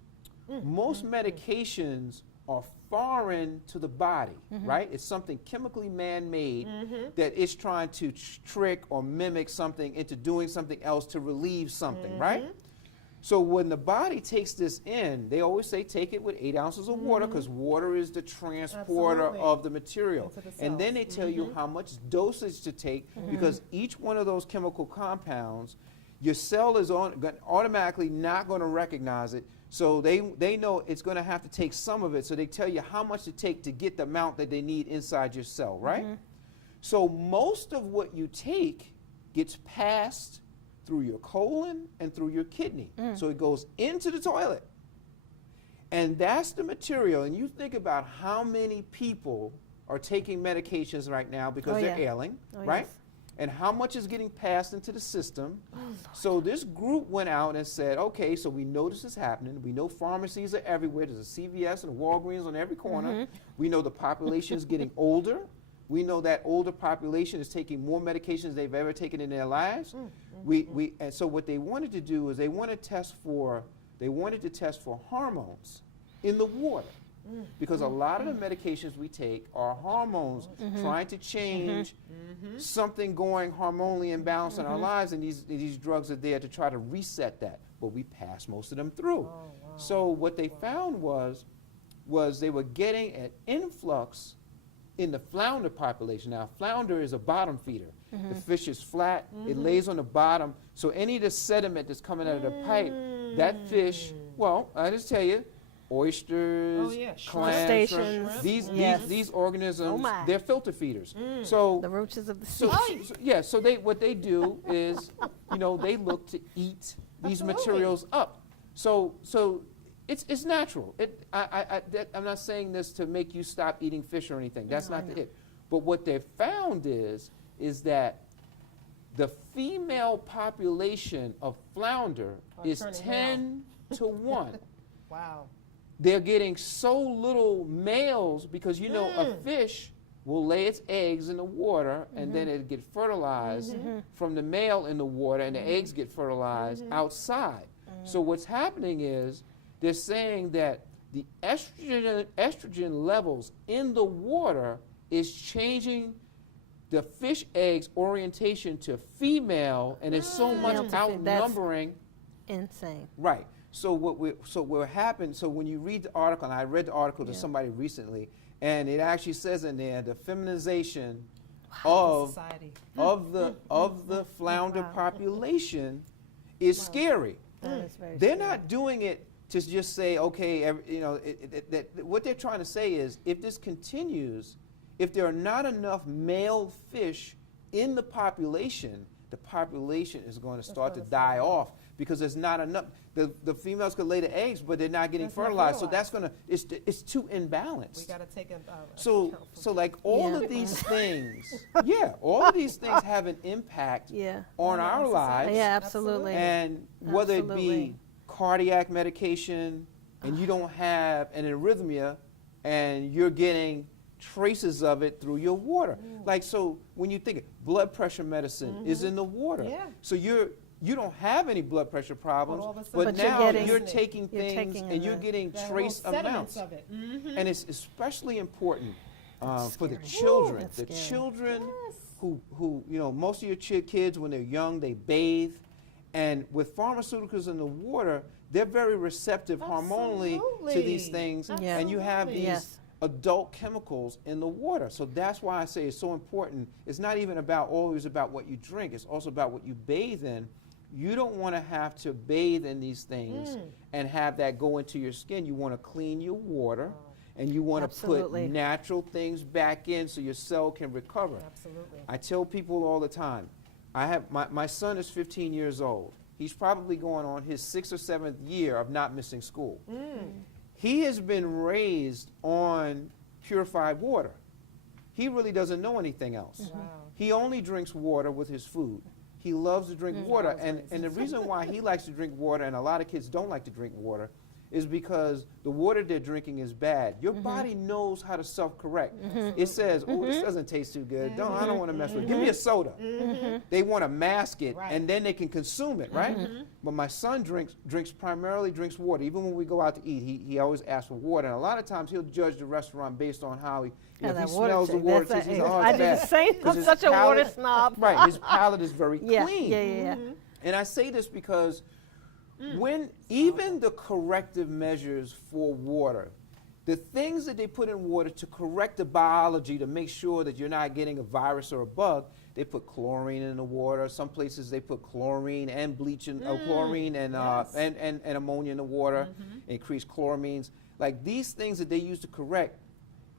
Most medications are foreign to the body, right? It's something chemically man-made that is trying to trick or mimic something into doing something else to relieve something, right? So when the body takes this in, they always say take it with 8 ounces of water, because water is the transporter Absolutely. of the material. Into the And then cells. they tell you how much dosage to take, because each one of those chemical compounds, your cell is automatically not going to recognize it. So they know it's going to have to take some of it. So they tell you how much to take to get the amount that they need inside your cell, right? So most of what you take gets passed through your colon and through your kidney. So it goes into the toilet. And that's the material. And you think about how many people are taking medications right now because Oh, they're yeah. ailing, Oh, right? yes. And how much is getting passed into the system. So this group went out and said, okay, so we know this is happening. We know pharmacies are everywhere. There's a CVS and a Walgreens on every corner. We know the population is getting older. We know that older population is taking more medications they've ever taken in their lives. And so what they wanted to do is they wanted to test for hormones in the water. Because a lot of the medications we take are hormones trying to change something going hormonally imbalanced in our lives, and these drugs are there to try to reset that. But we pass most of them through. So what they found was they were getting an influx in the flounder population. Now, flounder is a bottom feeder. The fish is flat, it lays on the bottom, so any of the sediment that's coming out of the pipe, that fish, well, I just tell you, oysters, clams, Crustaceans. these organisms, Oh my. they're filter feeders. So, The roaches of the sea. so what they do is, they look to eat these materials up. So it's natural. I'm not saying this to make you stop eating fish or anything. That's not it. But what they found is that the female population of flounder is turning 10 to 1. Wow. They're getting so little males because a fish will lay its eggs in the water and then it'll get fertilized from the male in the water, and the eggs get fertilized outside. So what's happening is they're saying that the estrogen levels in the water is changing the fish eggs orientation to female, and there's so much Male to fe- outnumbering. Insane. Right. So what happened? So when you read the article, and I read the article to somebody recently, and it actually says in there the feminization of Society. the flounder population is scary. That is very They're scary. not doing it to just say, okay, what they're trying to say is, if this continues, if there are not enough male fish in the population is going to start to die off, because there's not enough. The females could lay the eggs, but they're not getting That's not fertilized. So fertilized. that's it's too imbalanced. We got to take So like all of these things, all of these things have an impact on our lives. Yeah, absolutely. And whether it Absolutely. be cardiac medication, and you don't have an arrhythmia, and you're getting traces of it through your water. Like, so when you think blood pressure medicine is in the water. Yeah. So you don't have any blood pressure problems, all of a sudden- but But you're now getting- you're taking you're things taking and you're the- getting That trace whole sediments amounts. of it. And it's especially important for the scary. children. That's The scary. children who most of your kids, when they're young, they bathe. And with pharmaceuticals in the water, they're very receptive hormonally to these Absolutely. things. Yeah. And you have these Yes. adult chemicals in the water. So that's why I say it's so important. It's not even always about what you drink. It's also about what you bathe in. You don't want to have to bathe in these things and have that go into your skin. You want to clean your water, and you want to put Absolutely. natural things back in so your cell can recover. Absolutely. I tell people all the time, I have my son is 15 years old. He's probably going on his 6th or 7th year of not missing school. He has been raised on purified water. He really doesn't know anything else. Wow. He only drinks water with his food. He loves to drink water, and the reason why he likes to drink water and a lot of kids don't like to drink water is because the water they're drinking is bad. Your body knows how to self-correct. It says, oh, this doesn't taste too good. I don't want to mess with it. Give me a soda. They want to mask it, Right. and then they can consume it, right? But my son primarily drinks water. Even when we go out to eat, he always asks for water. And a lot of times he'll judge the restaurant based on how he, if he smells the water, tastes, he says, oh, I it's do the bad. same. 'Cause I'm his such a water palate- snob. Right, his palate is very Yeah, clean. yeah. And I say this because when even the corrective measures for water, the things that they put in water to correct the biology to make sure that you're not getting a virus or a bug, they put chlorine in the water. Some places they put chlorine and bleach and chlorine and ammonia in the water, increase chloramines. Like these things that they use to correct.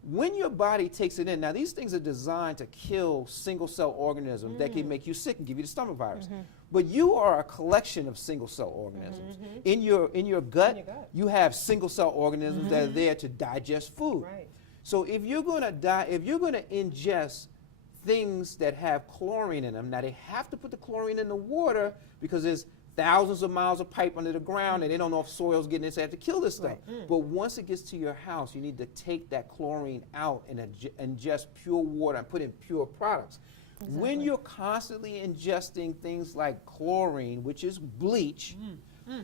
When your body takes it in, now these things are designed to kill single-cell organisms that can make you sick and give you the stomach virus. But you are a collection of single-cell organisms. In your gut, you have single-cell organisms that are there to digest food. Right. So if you're going to ingest things that have chlorine in them, now they have to put the chlorine in the water because there's thousands of miles of pipe under the ground and they don't know if soil's getting in, so they have to kill this stuff. But once it gets to your house, you need to take that chlorine out and ingest pure water and put in pure products. When you're constantly ingesting things like chlorine, which is bleach,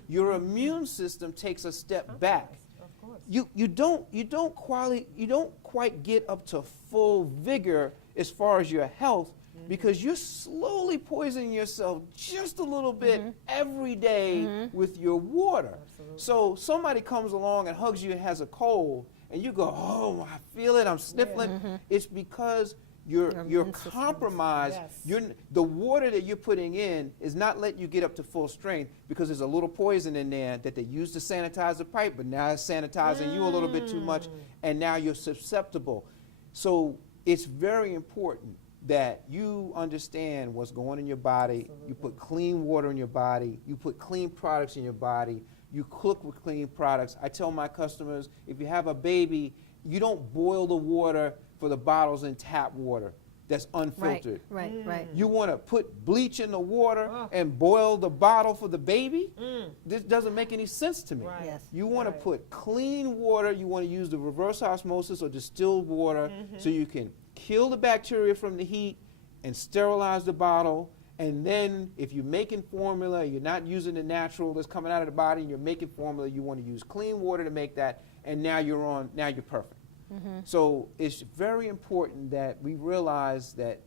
your immune system takes a step back. Of course. You don't quite get up to full vigor as far as your health because you're slowly poisoning yourself just a little bit every day with your water. Absolutely. So somebody comes along and hugs you and has a cold, and you go, oh, I feel it, I'm sniffling. It's because you're immune system. compromised. Yes. The water that you're putting in is not letting you get up to full strength because there's a little poison in there that they use to sanitize the pipe, but now it's sanitizing you a little bit too much, and now you're susceptible. So it's very important that you understand what's going on in your body. Absolutely. You put clean water in your body. You put clean products in your body. You cook with clean products. I tell my customers, if you have a baby, you don't boil the water for the bottles in tap water that's unfiltered. Right. You want to put bleach in the water and boil the bottle for the baby? This doesn't make any sense to me. Right. Yes. You want Right. to put clean water. You want to use the reverse osmosis or distilled water so you can kill the bacteria from the heat and sterilize the bottle. And then if you're making formula, you're not using the natural that's coming out of the body, and you're making formula, you want to use clean water to make that, and now you're perfect. So it's very important that we realize that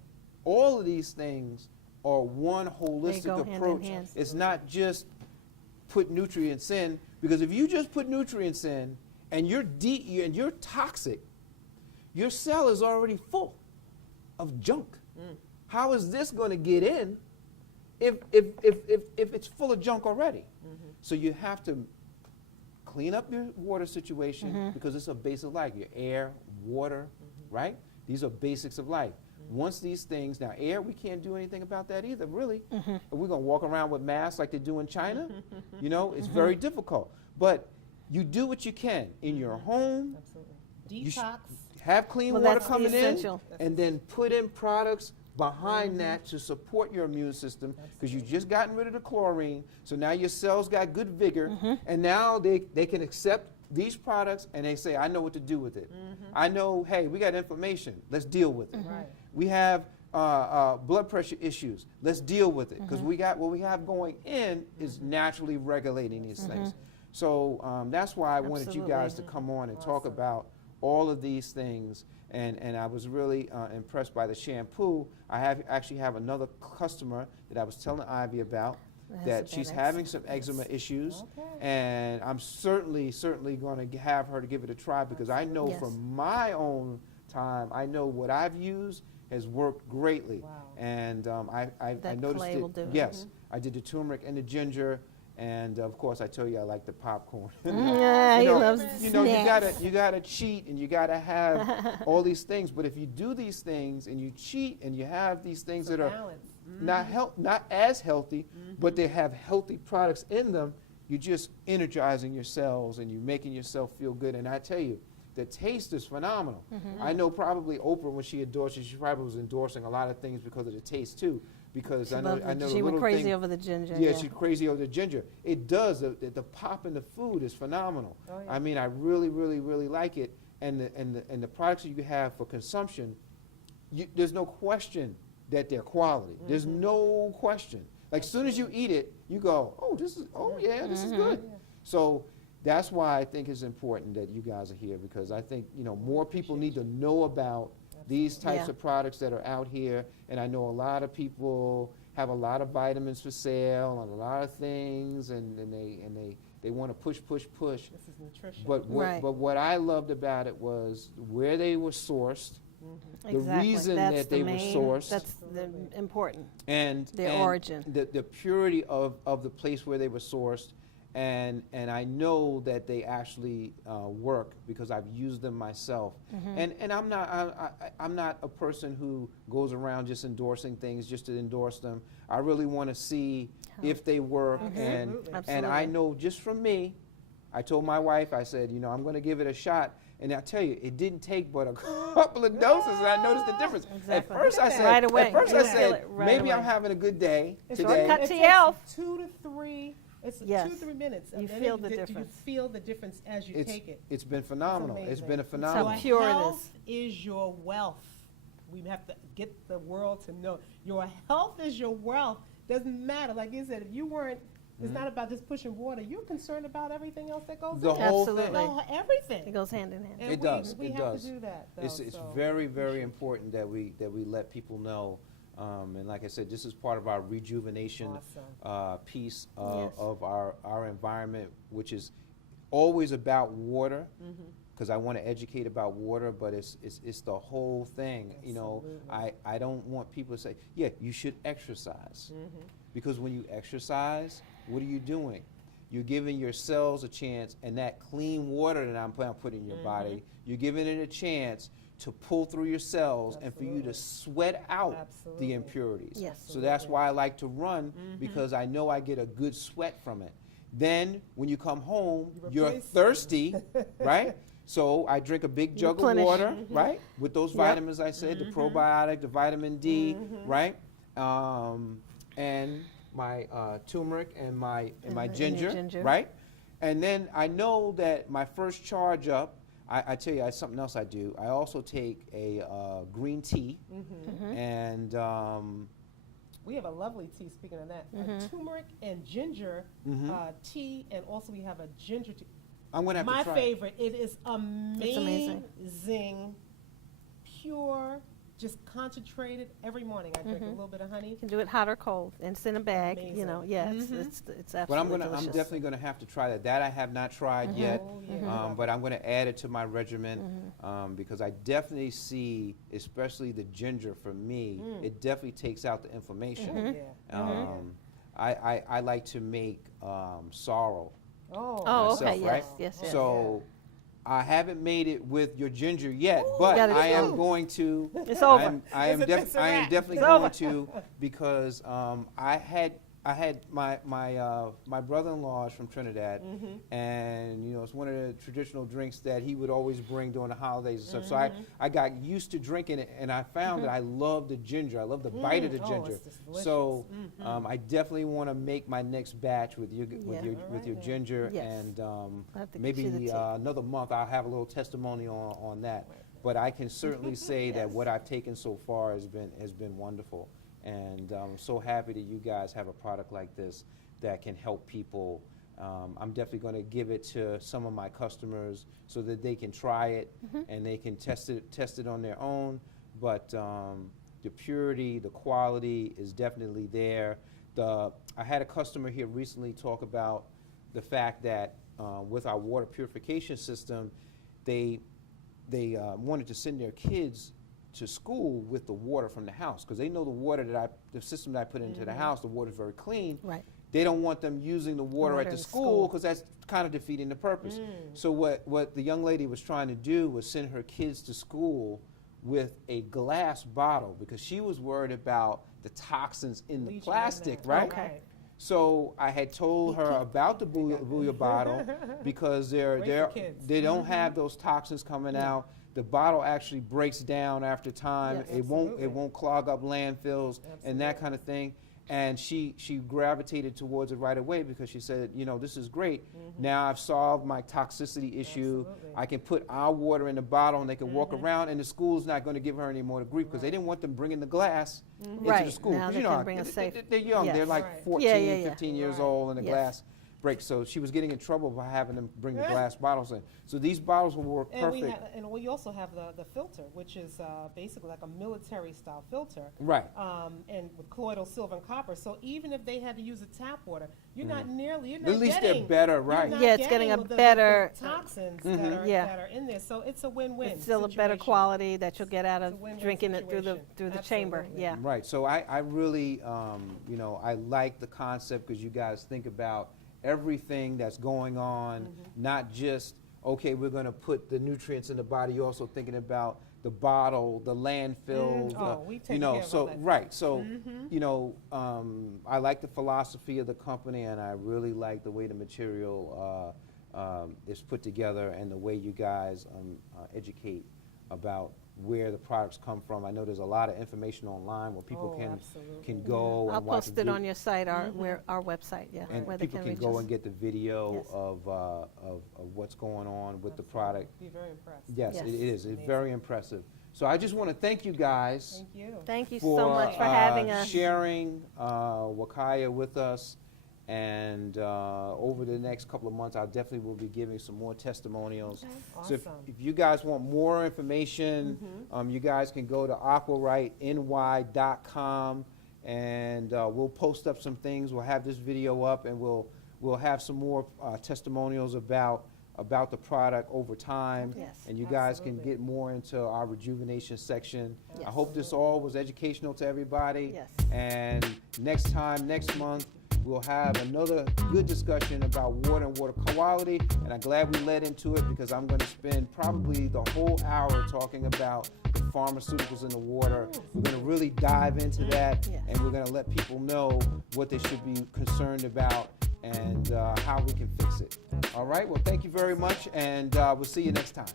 all of these things are one holistic go hand in approach. hand. It's not just put nutrients in, because if you just put nutrients in and you're toxic, your cell is already full of junk. How is this going to get in if it's full of junk already? So you have to clean up your water situation because it's a base of life. Your air, water, right? These are basics of life. Once these things, now air, we can't do anything about that either, really. Are we going to walk around with masks like they do in China? You know, it's very difficult. But you do what you can in your home. Absolutely. You sh- Detox. Have clean Well, water that's the coming in, essential. and then put in products behind that to support your immune system, because you just gotten rid of the chlorine, so now your cells got good vigor, and now they can accept these products, and they say, I know what to do with it. I know, hey, we got inflammation, let's deal with it. Right. We have blood pressure issues, let's deal with it, because what we have going in is naturally regulating these things. So that's why I wanted you guys to come on and talk about all of these things, and I was really impressed by the shampoo. I actually have another customer that I was telling Ivy about, that she's having some eczema issues, and I'm certainly going to have her to give it a try, because I know from my own time, I know what I've used has worked greatly. Wow. And I That noticed clay it. will do it. Yes, I did the turmeric and the ginger, and of course I tell you I like the popcorn. Yeah, You he know, loves you know, snacks. you gotta cheat and you gotta have all these things. But if you do these things and you cheat and you have these things It's a that are balance. not as healthy, but they have healthy products in them, you're just energizing your cells and you're making yourself feel good. And I tell you, the taste is phenomenal. I know probably Oprah, when she endorsed it, she probably was endorsing a lot of things because of the taste too. Because I know the She went little crazy thing, over the ginger. yeah, she's crazy over the ginger. It does. The pop in the food is phenomenal. Oh, yeah. I mean, I really, really, really like it. And the products that you have for consumption, there's no question that they're quality. There's no question. Like, as soon as you eat it, you go, oh, this is good. Yeah. So that's why I think it's important that you guys are here, because I think, more people need to know about these types Yeah. of products that are out here. And I know a lot of people have a lot of vitamins for sale and a lot of things, and they want to push. This is nutrition. But what I loved about it was where they were sourced, the reason that they were sourced. That's important. and Their and origin. the purity of the place where they were sourced, and I know that they actually work because I've used them myself. And I'm not a person who goes around just endorsing things just to endorse them. I really want to see if they work, and I know just from me. I told my wife, I said, I'm going to give it a shot. And I tell you, it didn't take but a couple of doses, and I noticed the difference. Exactly. At first I said, Right away. At first You I feel said, it right maybe I'm away. having a good day It's today. Shortcut It to takes health. 2 to 3. It's Yes. 2 to 3 minutes. You And then feel the difference. You feel the difference as you take it. It's been phenomenal. It's amazing. been a how phenomenal. Your pure it health is your wealth. We have to get the world to know your health is your wealth. Doesn't matter. Like you said, if you weren't, it's not about just pushing water. You're concerned about everything else that goes The in. whole Absolutely. thing. Everything. It goes hand in hand. And It does. We It have does. to do that. Though, It's so very, very appreciate it. important that we let people know. And like I said, this is part of our rejuvenation Awesome. piece Yes. of our environment, which is always about water, because I want to educate about water, but it's the whole thing. Absolutely. I don't want people to say, yeah, you should exercise. Because when you exercise, what are you doing? You're giving your cells a chance, and that clean water that I'm putting in your body, you're giving it a chance to pull through your cells and for you to sweat out Absolutely. the impurities. Yes. So that's why I like to run, because I know I get a good sweat from it. Then when you come home, You you're replace- thirsty, right? So I drink a big jug of Replenish. water, right? With those Yep. vitamins I said, the probiotic, the vitamin D, right? And my turmeric and my your ginger, ginger. right? And then I know that my first charge up, I tell you, something else I do. I also take a green tea, and We have a lovely tea, speaking of that. A turmeric and ginger tea, and also we have a ginger tea. I'm gonna have My to try. favorite. It is amazing. amazing, pure, just concentrated. Every morning I drink a little bit of honey. You can do it hot or cold, and it's in a bag. Amazing. Yeah, it's But absolutely I'm delicious. definitely gonna have to try that. That I have not tried yet. Oh, yeah. But I'm going to add it to my regimen because I definitely see, especially the ginger for me, it definitely takes out the inflammation. Yeah. I like to make sorrel. Oh, Oh, myself, okay, right? yes. So I haven't made it with your ginger yet, but gotta I am do. going to. It's over. I am It's a wrap. definitely It's going over. to, because I had my brother-in-law is from Trinidad, and it's one of the traditional drinks that he would always bring during the holidays and stuff. So I got used to drinking it, and I found that I love the ginger. I love the bite of the Oh, ginger. it's just delicious. So I definitely want to make my next batch with your Alright. ginger, Yes. and I'll have to get maybe you the tea. another month I'll have a little testimony on that. But I can certainly say that what I've taken so far has been wonderful. And I'm so happy that you guys have a product like this that can help people. I'm definitely going to give it to some of my customers so that they can try it and they can test it on their own. But the purity, the quality is definitely there. I had a customer here recently talk about the fact that with our water purification system, they wanted to send their kids to school with the water from the house, because they know the system that I put into the house, the water is very clean. Right. They don't want them using the water Water at the in school, school. because that's kind of defeating the purpose. So what the young lady was trying to do was send her kids to school with a glass bottle, because she was worried about the toxins in the Leaching in plastic, there. right? Okay. So I had told her about the bouillon bottle, because Great for kids. they don't have those toxins coming out. The bottle actually breaks down after time. Yes. Absolutely. It won't clog up landfills and that kind of thing. And she gravitated towards it right away, because she said, you know, this is great. Now I've solved my toxicity issue. Absolutely. I can put our water in the bottle and they can walk around, and the school's not going to give her any more grief, because they didn't want them bringing the glass into the Right. school. Now 'Cause they you know, can bring a safe. they're young. Yes. They're like Right. 14, Yeah. 15 years Right. old, and the Yes. glass breaks. So she was getting in trouble by having them bring the glass bottles in. So these bottles will work perfect. And we also have the filter, which is basically like a military style filter. Right. And with colloidal silver and copper. So even if they had to use the tap water, you're not At least they're better, right. Yeah, it's getting a the better- toxins Yeah. that are in there. So it's a win-win. It's still a better situation. quality that you'll get out It's a of win-win drinking it through the situation. chamber. Absolutely. Yeah. Right. So I really, you know, I like the concept, because you guys think about everything that's going on, not just, okay, we're going to put the nutrients in the body. You're also thinking about the bottle, the landfill, Oh, we you take know, care of so all that. right. So, you know, I like the philosophy of the company, and I really like the way the material is put together, and the way you guys educate about where the products come from. I know there's a lot of information online where people Oh, can absolutely. go and I'll watch post the it on your site, our website. Yeah. and where they people can reach go us. and get the video Yes. of what's going on with the product. Be very impressed. Yes, Yes. it is. It's Amazing. very impressive. So I just want to thank you guys Thank you. Thank you for so much for having us. sharing Wakaya with us. And over the next couple of months, I definitely will be giving some more testimonials. So Awesome. if you guys want more information, you guys can go to aquarightny.com, and we'll post up some things. We'll have this video up, and we'll have some more testimonials about the product over time. Yes. And you guys Absolutely. can get more into our rejuvenation section. Yes. I hope this all was educational to everybody. Yes. And next month, we'll have another good discussion about water and water quality. And I'm glad we led into it, because I'm going to spend probably the whole hour talking about the pharmaceuticals in the water. We're going to really dive into that, Yes. and we're going to let people know what they should be concerned about, and how we can fix it. All right, well, thank you very much, and we'll see you next time.